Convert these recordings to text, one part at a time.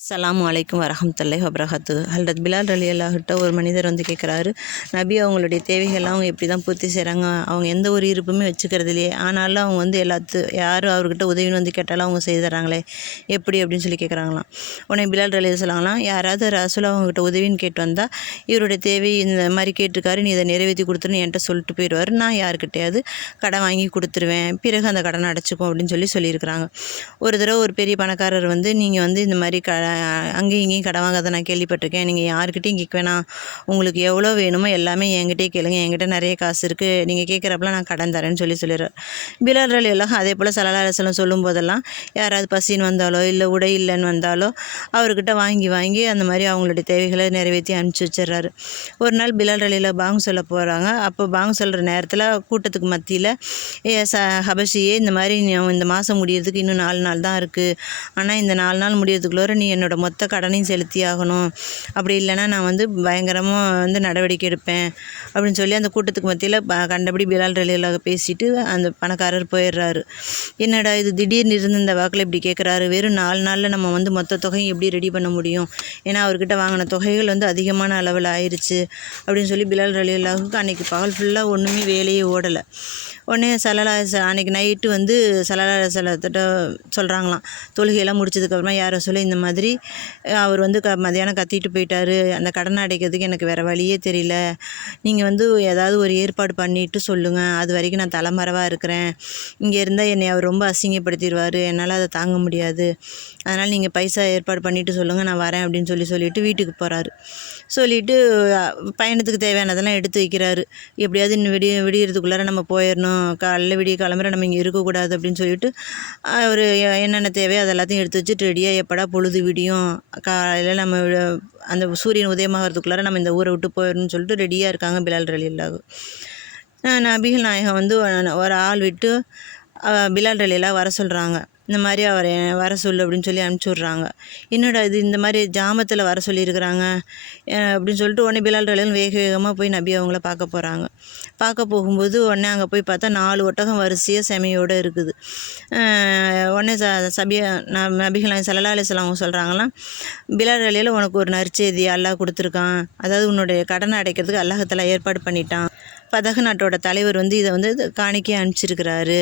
சலாம் அலைக்கும் வரஹமத்துல்லாஹி வபரகாத்து ஹல்ரத் பிலால் அலி அல்லாஹிட்ட ஒரு மனிதர் வந்து கேட்குறாரு நபி அவங்களுடைய தேவைகள்லாம் அவங்க எப்படி தான் பூர்த்தி செய்கிறாங்க அவங்க எந்த ஒரு இருப்புமே வச்சுக்கிறது இல்லையே. ஆனாலும் அவங்க வந்து எல்லாத்து யாரும் அவர்கிட்ட உதவின்னு வந்து கேட்டாலும் அவங்க செய்து தராங்களே எப்படி? அப்படின்னு சொல்லி கேட்குறாங்களாம் உடனே பிலால் அலி சொல்லாங்களாம் யாராவது ரசூல் அவங்ககிட்ட உதவின்னு கேட்டு வந்தால் இவருடைய தேவை இந்த மாதிரி கேட்டிருக்காரு நீ இதை நிறைவேற்றி கொடுத்துருன்னு என்கிட்ட சொல்லிட்டு போயிடுவார். நான் யாருக்கிட்டையாவது கடன் வாங்கி கொடுத்துருவேன். பிறகு அந்த கடனை அடைச்சிக்கும் அப்படின்னு சொல்லி சொல்லியிருக்கிறாங்க. ஒரு தடவை ஒரு பெரிய பணக்காரர் வந்து நீங்கள் வந்து இந்த மாதிரி க அங்கேயும் இங்கேயும் கடன் வாங்காத நான் கேள்விப்பட்டிருக்கேன். நீங்கள் யாருக்கிட்டையும் கேட்க வேணாம். உங்களுக்கு எவ்வளோ வேணுமோ எல்லாமே என்கிட்டயே கேளுங்க. என்கிட்ட நிறைய காசு இருக்குது நீங்கள் கேட்குறப்பெல்லாம் நான் கடன் தரேன்னு சொல்லி சொல்லிடுறேன். பிலால் அலி எல்லாம் அதே போல் சலலா அலுவலம் சொல்லும் போதெல்லாம் யாராவது பசின்னு வந்தாலோ இல்லை உடை இல்லைன்னு வந்தாலோ அவர்கிட்ட வாங்கி வாங்கி அந்த மாதிரி அவங்களுடைய தேவைகளை நிறைவேற்றி அனுப்பிச்சி வச்சிடுறாரு. ஒரு நாள் பிலால் அலியில் பாங் சொல்ல போகிறாங்க அப்போ பாங் சொல்கிற நேரத்தில் கூட்டத்துக்கு மத்தியில் ஏ ச ஹபஷியே இந்த மாதிரி இந்த மாதம் முடியறதுக்கு இன்னும் நாலு நாள் தான் இருக்குது ஆனால் இந்த நாலு நாள் முடியறதுக்குள்ளே நீ என்னோடய மொத்த கடனையும் செலுத்தி ஆகணும். அப்படி இல்லைன்னா நான் வந்து பயங்கரமாக வந்து நடவடிக்கை எடுப்பேன். அப்படின்னு சொல்லி அந்த கூட்டத்துக்கு மத்தியில் கண்டபடி பிலால் ரலியலாக பேசிட்டு அந்த பணக்காரர் போயிடுறாரு. என்னடா இது திடீர்னு இருந்து இந்த வாக்கில் இப்படி கேட்குறாரு வெறும் நாலு நாளில் நம்ம வந்து மொத்த தொகையும் எப்படி ரெடி பண்ண முடியும்? ஏன்னா அவர்கிட்ட வாங்கின தொகைகள் வந்து அதிகமான அளவில் ஆயிடுச்சு அப்படின்னு சொல்லி பிலால் ரலியலாவுக்கு அன்னைக்கு பகல் ஃபுல்லாக ஒன்றுமே வேலையே ஓடலை. உடனே சலலா அன்றைக்கி அன்னைக்கு நைட்டு வந்து சலலா சலத்திட்ட சொல்கிறாங்களாம் தொழுகையெல்லாம் முடிச்சதுக்கப்புறமா யாரை சொல்லி இந்த மாதிரி அஹ், அவர் வந்து க மதியானம் கத்திட்டு போயிட்டாரு. அந்த கடனை அடைக்கிறதுக்கு எனக்கு வேறு வழியே தெரியல. நீங்கள் வந்து ஏதாவது ஒரு ஏற்பாடு பண்ணிட்டு சொல்லுங்கள் அது வரைக்கும் நான் தலைமறைவாக இருக்கிறேன். இங்கே இருந்தால் என்னை அவர் ரொம்ப அசிங்கப்படுத்திடுவார். என்னால் அதை தாங்க முடியாது. அதனால் நீங்கள் பைசா ஏற்பாடு பண்ணிவிட்டு சொல்லுங்கள் நான் வரேன் அப்படின்னு சொல்லி சொல்லிவிட்டு வீட்டுக்கு போகிறாரு சொல்லிட்டு பயணத்துக்கு தேவையானதெல்லாம் எடுத்து வைக்கிறாரு. எப்படியாவது இன்னும் விடிய விடியறதுக்குள்ளார நம்ம போயிடணும் காலைல விடிய கிளம்புற நம்ம இங்கே இருக்கக்கூடாது அப்படின்னு சொல்லிட்டு அவர் என்னென்ன தேவையோ அது எல்லாத்தையும் எடுத்து வச்சுட்டு ரெடியாக எப்படா பொழுது விடியும்? காலையில் நம்ம அந்த சூரியன் உதயமாகறதுக்குள்ளார நம்ம இந்த ஊரை விட்டு போயிடணும்னு சொல்லிட்டு ரெடியாக இருக்காங்க பிலால் ரலில்லாஹு நபிகள் நாயகம் வந்து ஒரு- ஆள் விட்டு பிலால் ரலிலா வர சொல்கிறாங்க இந்த மாதிரி அவரை வர சொல்லு அப்படின்னு சொல்லி அனுப்பிச்சி விட்றாங்க என்னடா இது இந்த மாதிரி ஜாமத்தில் வர சொல்லியிருக்கிறாங்க. அப்படின்னு சொல்லிட்டு உடனே பிலால் ரலில் வேக வேகமாக போய் நபி அவங்கள பார்க்க போகிறாங்க பார்க்க போகும்போது உடனே அங்கே போய் பார்த்தா நாலு ஒட்டகம் வரிசையாக செமையோடு இருக்குது. உடனே ச சபியா ந நபிகள் நாயகம் சல்லா அலிஸ்லாம் அவங்க சொல்கிறாங்களாம் பிலால் உனக்கு ஒரு நற்செய்தி அல்லாஹ் கொடுத்துருக்கான். அதாவது உன்னுடைய கடனை அடைக்கிறதுக்கு அல்லாஹத்தில் ஏற்பாடு பண்ணிட்டான். பதக நாட்டோட தலைவர் வந்து இதை வந்து காணிக்கை அனுப்பிச்சிருக்கிறாரு.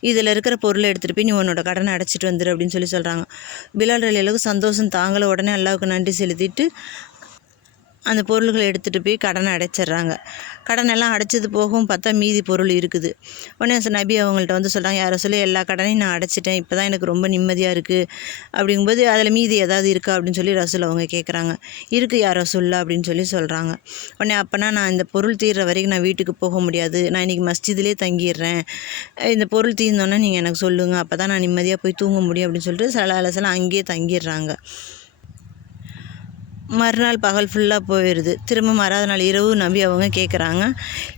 இதில் இருக்கிற பொருளை எடுத்துகிட்டு போய் நீ உன்னோட கடனை அடைச்சிட்டு வந்துரு அப்படின்னு சொல்லி சொல்கிறாங்க பிலால் அளவுக்கு சந்தோஷம் தாங்கள உடனே அல்லாவுக்கு நன்றி செலுத்திட்டு அந்த பொருள்களை எடுத்துகிட்டு போய் கடனை அடைச்சிடுறாங்க. கடனெல்லாம் அடைச்சது போகவும் பார்த்தா மீதி பொருள் இருக்குது. உடனே ச- நபி அவங்கள்ட்ட வந்து சொல்கிறாங்க யாரை சொல்லி எல்லா கடனையும் நான் அடைச்சிட்டேன். இப்போ தான் எனக்கு ரொம்ப நிம்மதியாக இருக்குது அப்படிங்கும்போது அதில் மீதி ஏதாவது இருக்கா? அப்படின்னு சொல்லி ரசூல் அவங்க கேட்குறாங்க இருக்குது யாரோ சொல்ல அப்படின்னு சொல்லி சொல்கிறாங்க உடனே அப்போனா நான் இந்த பொருள் தீர்ற வரைக்கும் நான் வீட்டுக்கு போக முடியாது. நான் இன்றைக்கி மஸ்ஜிதிலே தங்கிடுறேன். இந்த பொருள் தீர்ந்தோன்னே நீங்கள் எனக்கு சொல்லுங்கள் அப்போ தான் நான் நிம்மதியாக போய் தூங்க முடியும் அப்படின்னு சொல்லிட்டு சில அலசலாம் அங்கேயே தங்கிடுறாங்க. மறுநாள் பகல் ஃபுல்லாக போயிடுது திரும்ப மறாத நாள் இரவு நம்பி அவங்க கேட்குறாங்க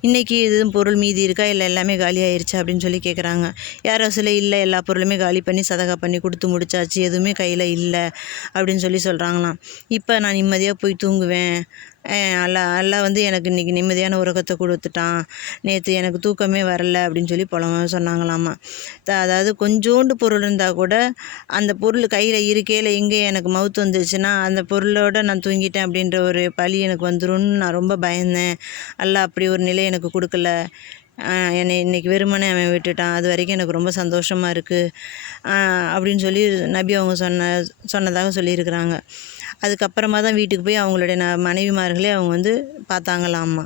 இன்றைக்கி எதுவும் பொருள் மீதி இருக்கா? இல்லை எல்லாமே காலி ஆயிடுச்சா அப்படின்னு சொல்லி கேட்குறாங்க யாரோ சில இல்லை. எல்லா பொருளுமே காலி பண்ணி சதகா பண்ணி கொடுத்து முடிச்சாச்சு. எதுவுமே கையில் இல்லை. அப்படின்னு சொல்லி சொல்கிறாங்களாம் இப்போ நான் நிம்மதியாக போய் தூங்குவேன். அல்லா அல்லா வந்து எனக்கு இன்றைக்கி நிம்மதியான உறக்கத்தை கொடுத்துட்டான். நேற்று எனக்கு தூக்கமே வரல அப்படின்னு சொல்லி புலம்ப சொன்னாங்களாமா. த- அதாவது கொஞ்சோண்டு பொருள் இருந்தால் கூட அந்த பொருள் கையில் இருக்கையில் எங்கே எனக்கு மவுத்து வந்துருச்சுன்னா அந்த பொருளோட நான் தூங்கிட்டேன் அப்படின்ற ஒரு பழி எனக்கு வந்துரும்னு நான் ரொம்ப பயந்தேன். அல்ல அப்படி ஒரு நிலை எனக்கு கொடுக்கல. என்னை இன்றைக்கி வெறுமனே அவன் விட்டுட்டான். அது வரைக்கும் எனக்கு ரொம்ப சந்தோஷமாக இருக்குது அப்படின்னு சொல்லி நபி அவங்க சொன்ன சொன்னதாக சொல்லியிருக்கிறாங்க. அதுக்கப்புறமா தான் வீட்டுக்கு போய் அவங்களுடைய ந மனைவிமார்களே அவங்க வந்து பார்த்தாங்களாம்மா.